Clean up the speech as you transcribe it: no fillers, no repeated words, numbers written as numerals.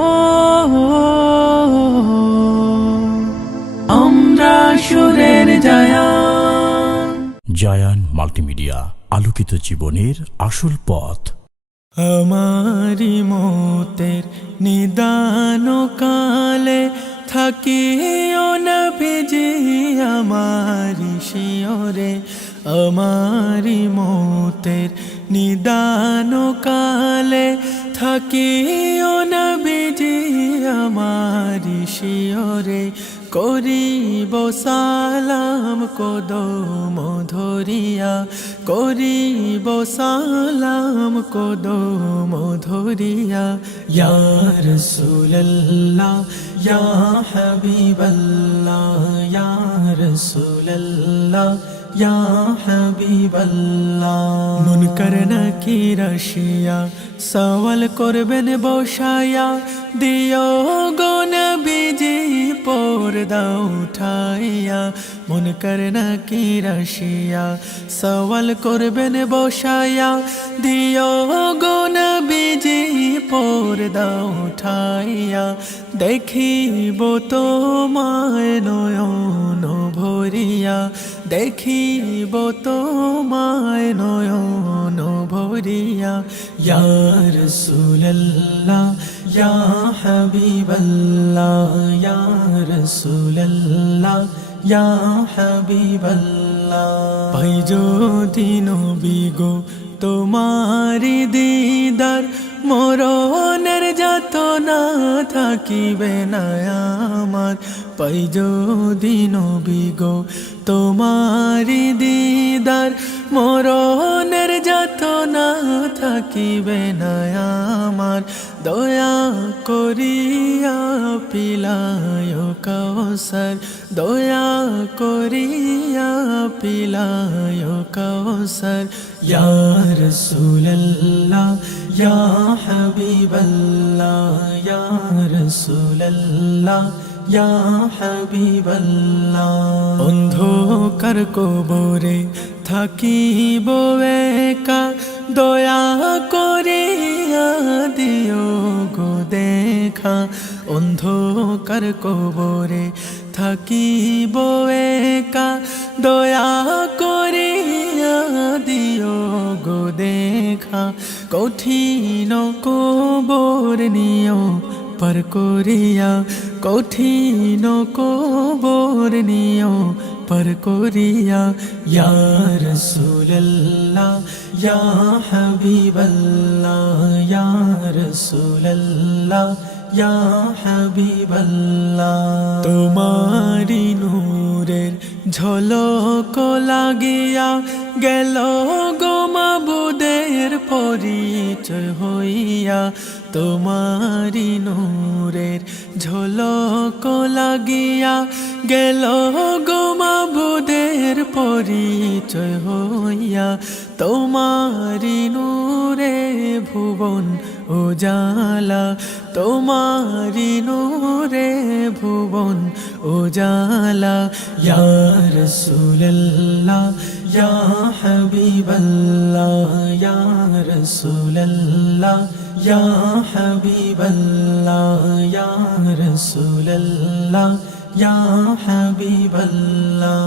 ও আমরা সুরের জায়ান। জায়ান মাল্টিমিডিয়া, আলোকিত জীবনের আসল পথ। আমারি মতের নিদান কালে থাকিও নবীজি আমারি শিয়রে। আমারি মতের নিদান কালে থাকিও নবীজি আমারি শিয়রে। করিব সালাম কদম ধরিয়া, করিব সালাম কদম ধরিয়া। ইয়া রাসূলুল্লাহ ইয়া হাবিবাল্লাহ, ইয়া রাসূলুল্লাহ ইয়া হাবিবাল্লাহ। মুনকার নাকির আসিয়া সওয়াল করবেন বসায়া, দিও গো নবীজি পর্দা উঠাইয়া। মুনকার নাকির আসিয়া সওয়াল করবেন বসায়া, দিও গো নবীজি পর্দা উঠাইয়া। দেখিব তোমায় নয়ন ভরিয়া, দেখিব তোমায় নয়ন ভরিয়া। ইয়া রাসূলুল্লাহ ইয়া হাবিবাল্লাহ, ইয়া রাসূলুল্লাহ ইয়া হাবিবাল্লাহ। পাই যদি নবী গো তোমারি দিদার, মরণের যাতনা থাকিবে না আমার। পাই যদি নবী গো তোমারি দিদার, মরণের যাতনা থাকিবে না আমার। দয়া করিয়া পিলায় কাউসার, দয়া করিয়া পিলায় কাউসার। ইয়া রাসূলুল্লাহ ইয়া হাবিবাল্লাহ, ইয়া রাসূলুল্লাহ ইয়া হাবিবাল্লাহ। অন্ধকার কবরে থাকিব একা, দয়া করিয়া দিও গো দেখা। অন্ধকার কবরে থাকিব একা, দয়া করিয়া দিও গো দেখা। কঠিন কবর নিও পার করিয়া, কঠিন কবর নিও পার করিয়া। ইয়া রাসূলুল্লাহ ইয়া হাবিবাল্লাহ, ইয়া রাসূলুল্লাহ ইয়া হাবিবাল্লাহ। তোমারি নূরের ঝলক লাগিয়া গেল গো মাবুদের পরিচয় হইয়া। তোমারি নূরের ঝলক লাগিয়া গেল গো মাবুদের পরিচয় হইয়া। তোমারি নূরে ভুবন উজালা, তোমারি নূরে ভুবন উজালা। ইয়া রাসূলুল্লাহ ইয়া হাবিবাল্লাহ, ইয়া রাসূলুল্লাহ ইয়া হাবিবাল্লাহ, ইয়া রাসূলুল্লাহ ইয়া হাবিবাল্লাহ।